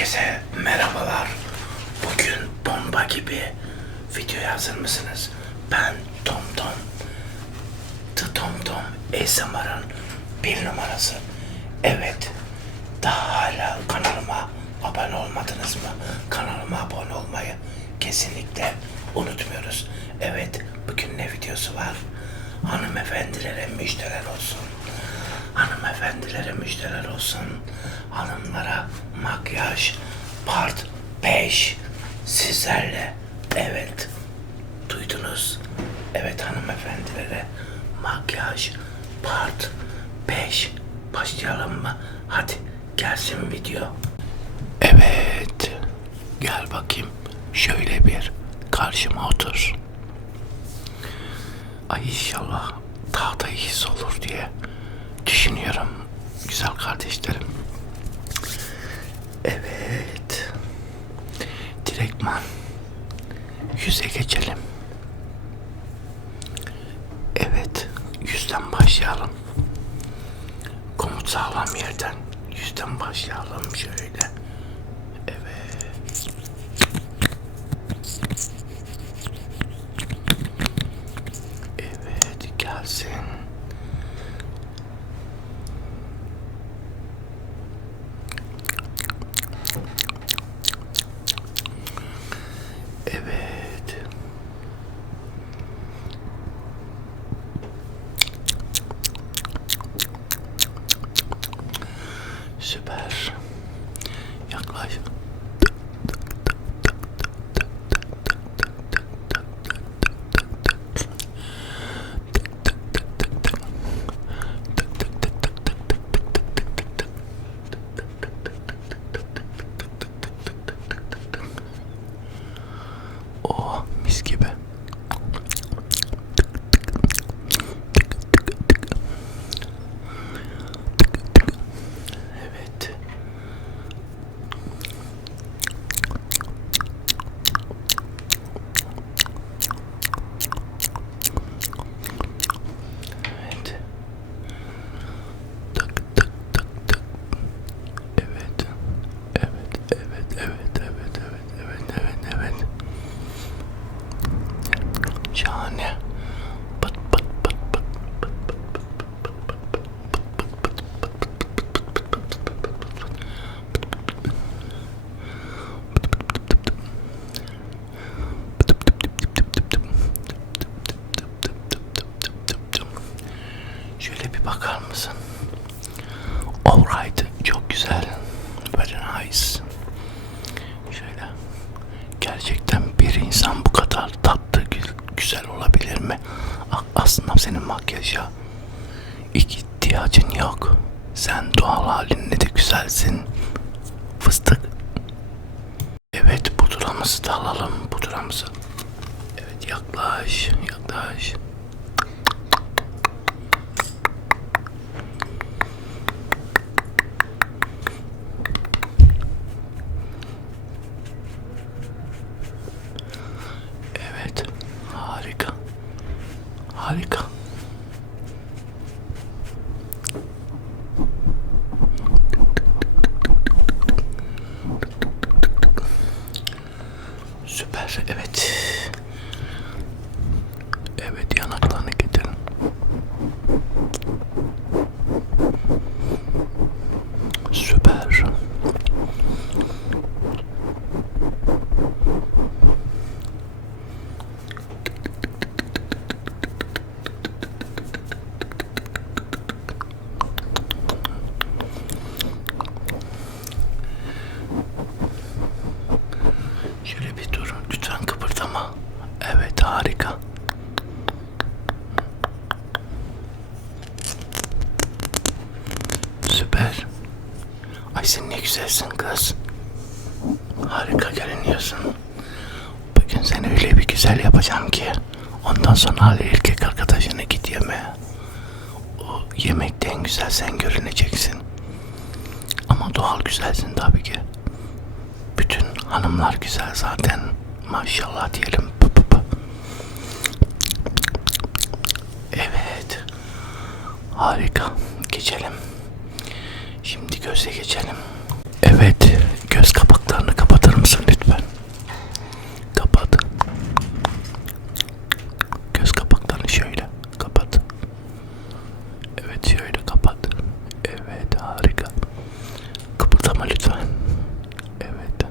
Herkese merhabalar. Bugün bomba gibi videoya hazır mısınız? Ben Tom Tom. The Tom Tom ASMR'ın bir numarası. Evet. Daha hala kanalıma abone olmadınız mı? Kanalıma abone olmayı kesinlikle unutmuyoruz. Evet. Bugün ne videosu var? Hanımefendilere müjdeler olsun. Hanımefendilere müjdeler olsun. Hanımlara makyaj part 5 sizlerle. Evet. Duydunuz. Evet hanımefendilere makyaj part 5 başlayalım mı? Hadi gelsin video. Evet. Gel bakayım. Şöyle bir karşıma otur. Ay inşallah da iyisi olur diye düşünüyorum güzel kardeşlerim. Evet. Direktman yüze geçelim. Evet, yüzden başlayalım. Komut sağlam yerden yüzden başlayalım şöyle. Evet. Evet, gelsin. Evet. Süper. Yaklaş. Oh mis gibi. Evet. Evet. Tak tak tak tak. Evet. Evet, evet, evet, evet, evet, evet, evet, evet. Şahane. Pıt pıt pıt pıt pıt pıt pıt Şöyle bir bakar mısın? Alright, çok güzel. Very nice. Şöyle. Gerçekten bir insan bu kadar tatlı, gü- güzel olabilir mi? Aslında senin makyaja ihtiyacın yok. Sen doğal halinle de güzelsin. Fıstık. Evet, pudramızı da alalım. Pudramızı. Evet, yaklaş, yaklaş. Evet. Harika. Harika. Süper. Evet. Evet yanaklarını getirin. Süper. Şöyle bir dur. Lütfen kıpırdama. Evet harika. Süper. Ay sen ne güzelsin kız. Harika görünüyorsun. Bugün seni öyle bir güzel yapacağım ki. Ondan sonra al erkek arkadaşını git yemeğe. O yemekte en güzel sen görüneceksin. Ama doğal güzelsin tabii ki. Bütün hanımlar güzel zaten. Maşallah diyelim. Harika. Geçelim. Şimdi göze geçelim. Evet. Göz kapak kıpırdama lütfen. Evet.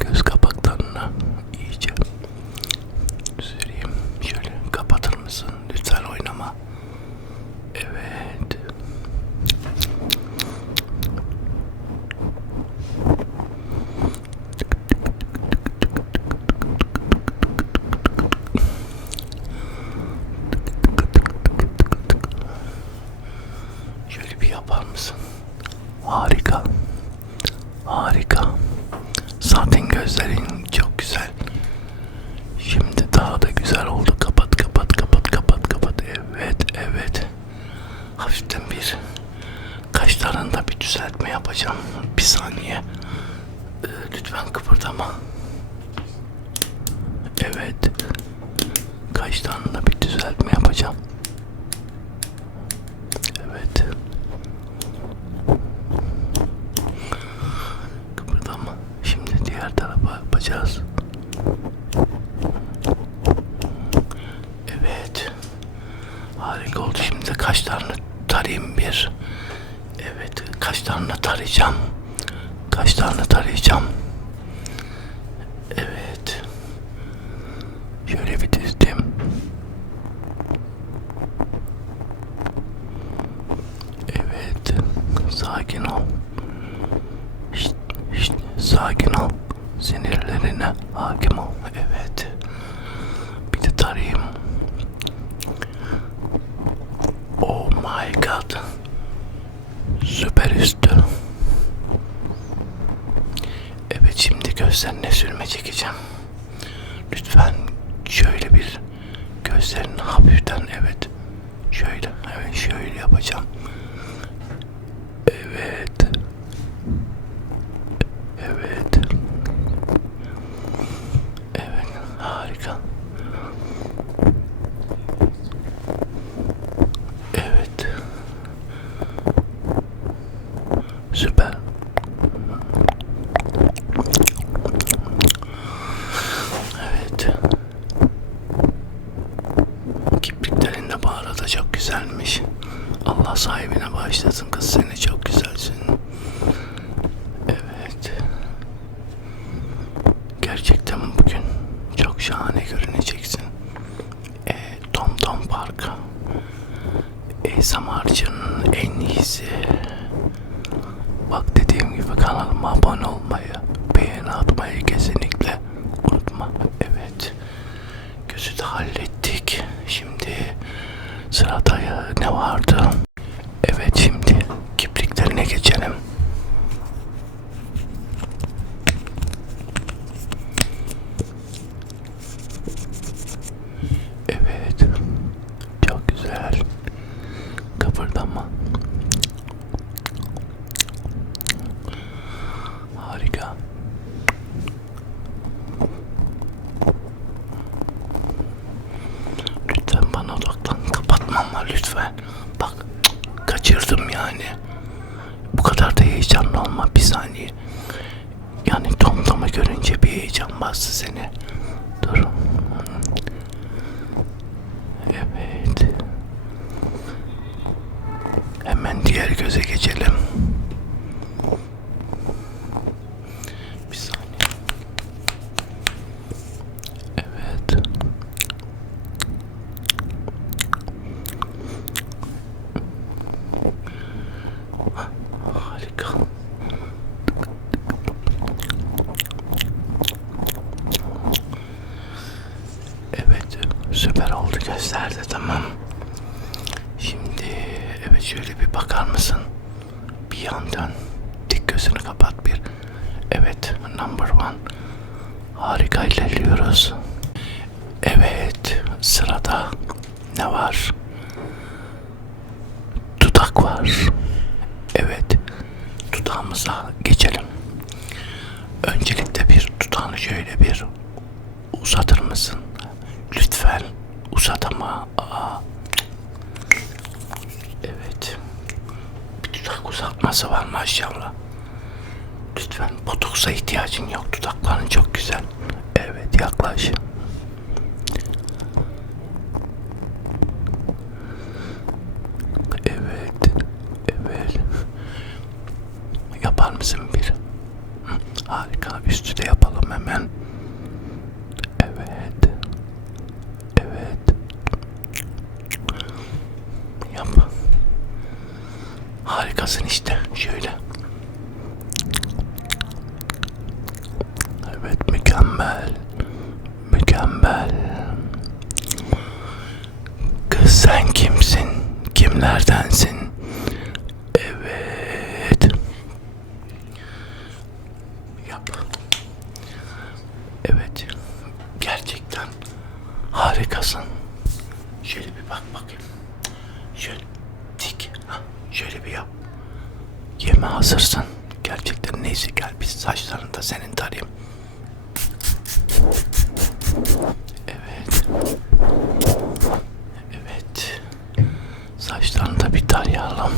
Göz kapaklarına iyice süreyim. Şöyle kapatır mısın? Lütfen oynama. Evet. Şöyle bir yapar mısın? Harika. Harika. Zaten gözlerin çok güzel. Şimdi daha da güzel oldu. Kapat kapat kapat kapat kapat. Evet evet. Hafiften bir kaşlarında bir düzeltme yapacağım. Bir saniye. Ee, lütfen kıpırdama. Evet. Kaşlarında bir düzeltme yapacağım. Evet. Kıpırdama. Şimdi diğer tarafa yapacağız. Evet. Harika oldu. Şimdi de kaşlarını tarayayım bir. Evet. Kaşlarını tarayacağım. Kaşlarını tarayacağım. Evet. Şöyle bir dizdim. Evet. Sakin ol. Şşt, şşt, sakin ol. Sinirlerine hakim ol. Evet. Bir de tarayayım. Oh my god. Süper üstü. Evet şimdi gözlerine sürme çekeceğim. Lütfen şöyle bir gözlerini hafiften evet. Şöyle evet şöyle yapacağım. Evet. Evet. Evet harika. Evet. Süper. Evet. Kipriklerin arada çok güzelmiş. Allah sahibine bağışlasın kız seni çok güzelsin. Evet. Gerçekten bugün çok şahane görüneceksin. E, Tom Tom Parkı. ASMR'cının en iyisi. Bak dediğim gibi kanalıma abone olmayı, beğeni atmayı kesinlikle unutma. Evet. Gözü de hallettik. Şimdi sırada ya ne vardı? Evet şimdi kipriklerine geçelim. Evet. Çok güzel. Kıpırdama. Harika. Lütfen bana odaklan. Kapatma ama lütfen. Bak kaçırdım yani. Bu kadar da heyecanlı olma bir saniye. Yani tomtamı görünce bir heyecan bastı seni. Dur. Evet. Hemen diğer göze geçelim. Bir saniye. Evet. Harika. Evet, süper oldu gösterdi tamam. Şöyle bir bakar mısın? Bir yandan dik gözünü kapat bir. Evet, number one. Harika ilerliyoruz. Evet, sırada ne var? Dudak var. Evet, dudağımıza geçelim. Öncelikle bir dudağını şöyle bir uzatır mısın? Lütfen uzat ama. Aa. Evet. Bir dudak uzatması var maşallah. Lütfen botoksa ihtiyacın yok. Dudakların çok güzel. Evet yaklaş. Evet. Evet. Yapar mısın bir? Harika. Üstü de yapalım hemen. Evet. Evet. Yap. Harikasın işte. Şöyle. Evet mükemmel. Mükemmel. Kız sen kimsin? Kimlerdensin? Evet. Yap. Evet. Gerçekten harikasın. Şöyle bir bak bakayım. Şöyle dik. Ha, şöyle bir yap. Yeme hazırsın. Gerçekten neyse gel biz saçlarını da senin tarayayım. Evet. Evet. Saçlarını da bir tarayalım.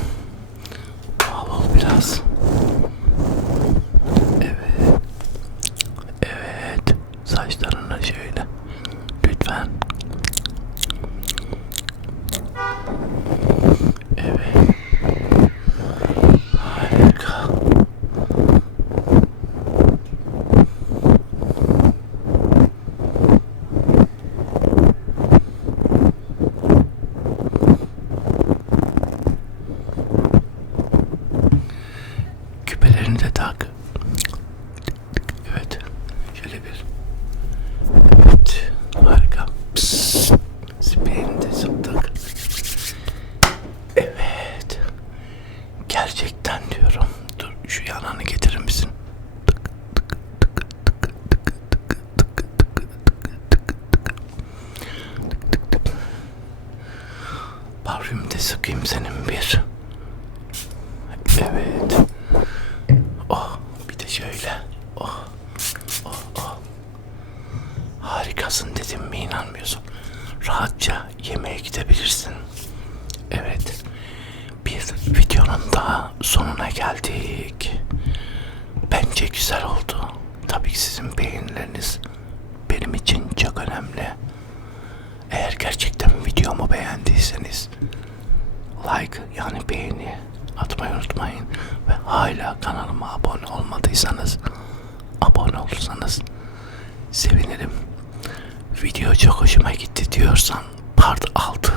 Harikasın dedim mi inanmıyorsun. Rahatça yemeğe gidebilirsin. Evet. Bir videonun daha sonuna geldik. Bence güzel oldu. Tabii ki sizin beğenileriniz benim için çok önemli. Eğer gerçekten videomu beğendiyseniz like yani beğeni atmayı unutmayın ve hala kanalıma abone olmadıysanız abone olursanız sevinirim. Video çok hoşuma gitti diyorsan part 6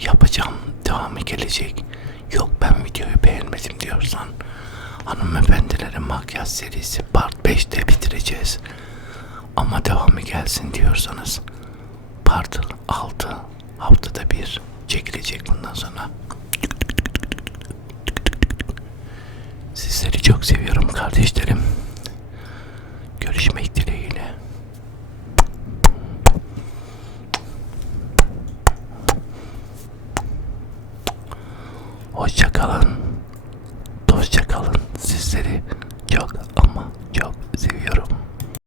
yapacağım devamı gelecek. Yok ben videoyu beğenmedim diyorsan hanımefendilerin makyaj serisi part 5'te bitireceğiz. Ama devamı gelsin diyorsanız part 6 haftada bir çekilecek bundan sonra. Sizleri çok seviyorum kardeşlerim. Görüşmek dileğiyle. Hoşçakalın.